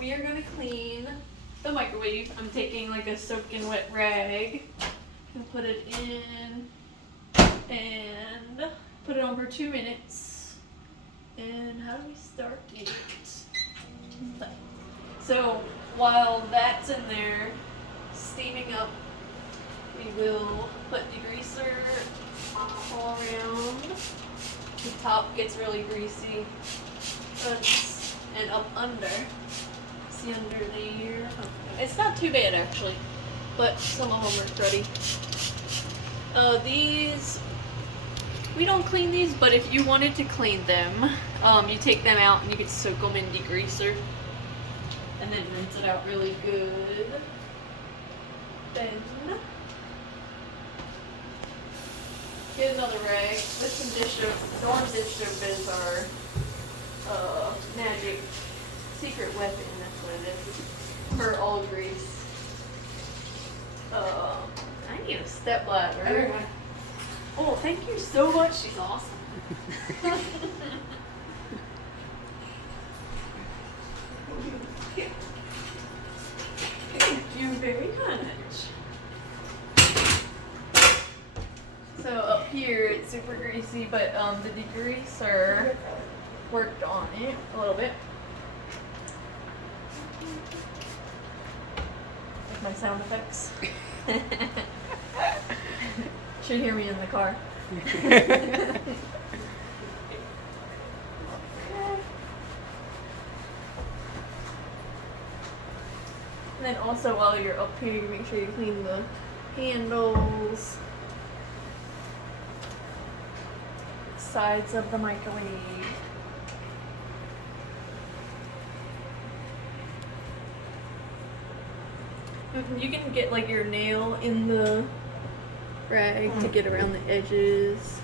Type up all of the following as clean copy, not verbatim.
we are gonna clean the microwave. I'm taking like a soaking wet rag and put it in and put it on for 2 minutes. And how do we start it? So while that's in there steaming up, we will put degreaser all around. The top gets really greasy. And up under. See under there? It's not too bad actually, but some of them are cruddy. These, we don't clean these, but if you wanted to clean them, you take them out and you could soak them in degreaser and then rinse it out really good. Then get another rag with some dish soap. Dawn dish soap is our magic secret weapon. That's what it is for all grease. I need a stepladder. Oh, thank you so much. She's awesome. Thank you very much. So up here it's super greasy, but the degreaser worked on it a little bit. Like my sound effects. Should hear me in the car. Okay. And then also while you're up here, make sure you clean the handles, sides of the microwave. You can get like your nail in the rag to get around the edges.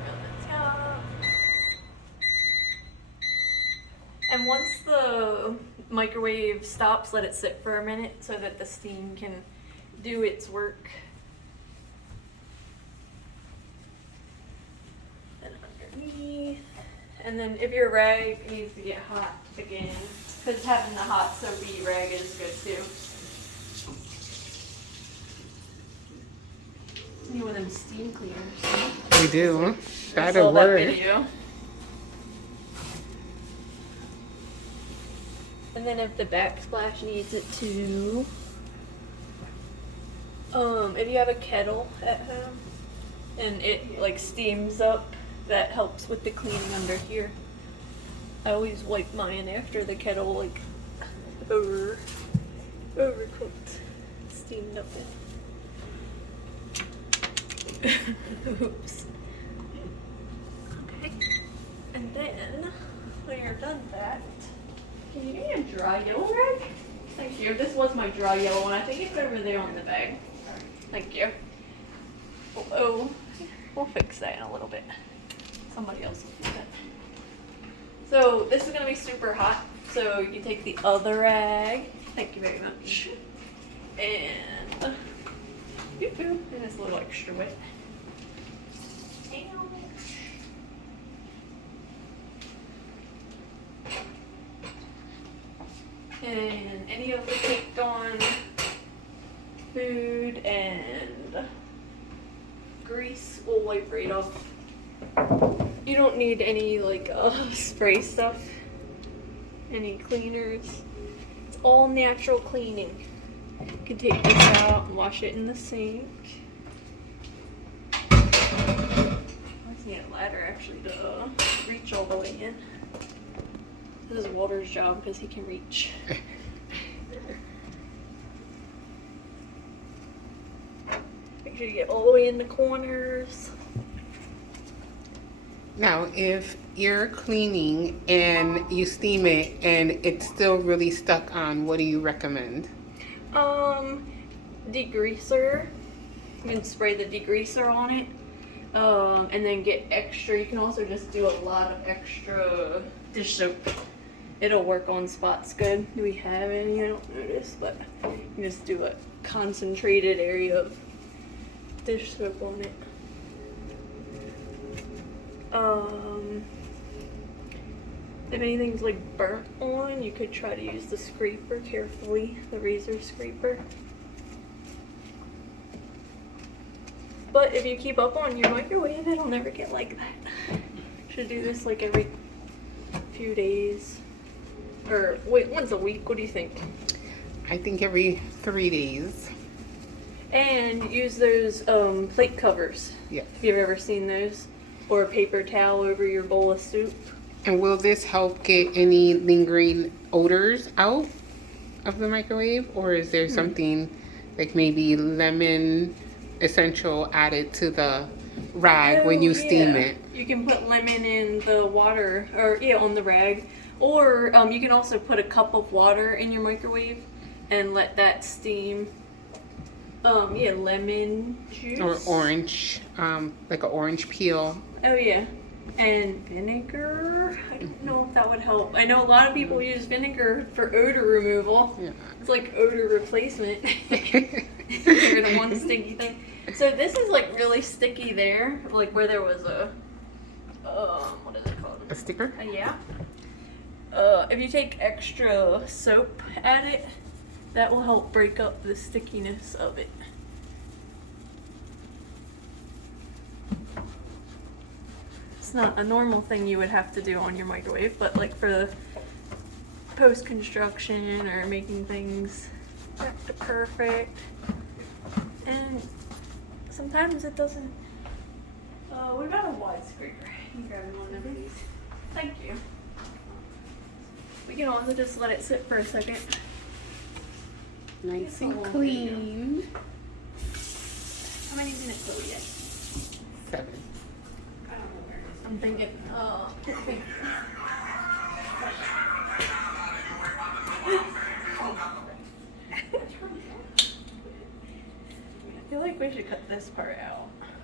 Around the top. And once the microwave stops, let it sit for a minute so that the steam can do its work. And underneath. And then if your rag needs to get hot again, because having the hot soapy rag is good too. You want them steam cleaners? We do. That'll That'll that work. video. And then if the backsplash needs it too, if you have a kettle at home and it like steams up, that helps with the cleaning under here. I always wipe mine after the kettle like overcooked, steamed up in. Oops. Okay. And then when you're done that, can you give me a dry yellow rag? Thank you. This was my dry yellow one. I think it's over there on the bag. Thank you. Oh, we'll fix that in a little bit. Somebody else will do that. So this is gonna be super hot. So you take the other rag. Thank you very much. And it's a little extra wet. And any of the caked on food and grease will wipe right off. You don't need any like spray stuff, any cleaners. It's all natural cleaning. You can take this out and wash it in the sink. I just need a ladder actually to reach all the way in. This is Walter's job because he can reach. Make sure you get all the way in the corners. Now, if you're cleaning and you steam it and it's still really stuck on, what do you recommend? Degreaser. You can spray the degreaser on it. And then get extra. You can also just do a lot of extra dish soap. It'll work on spots good. Do we have any? I don't notice, but you can just do a concentrated area of dish soap on it. If anything's like burnt on, you could try to use the scraper carefully, the razor scraper. But if you keep up on your microwave, it'll never get like that. Should do this like every few days. Or wait, once a week. What do you think? I think every 3 days. And use those plate covers. Yes. If you've ever seen those. Or a paper towel over your bowl of soup. And will this help get any lingering odors out of the microwave? Or is there something like maybe lemon essential added to the rag when you steam it? You can put lemon in the water, or on the rag. Or you can also put a cup of water in your microwave and let that steam. Lemon juice. Or orange, like an orange peel. Oh yeah. And vinegar. I don't know if that would help. I know a lot of people use vinegar for odor removal. Yeah. It's like odor replacement. You're the one sticky thing. So this is like really sticky there, like where there was a, what is it called? A sticker? Yeah. If you take extra soap at it, that will help break up the stickiness of it. It's not a normal thing you would have to do on your microwave, but like for the post-construction or making things back to perfect. And sometimes it doesn't. What about a wide scraper? You grab one of these. Thank you. We can also just let it sit for a second. Nice and clean. How many minutes are we at? 7. I'm thinking, I feel like we should cut this part out.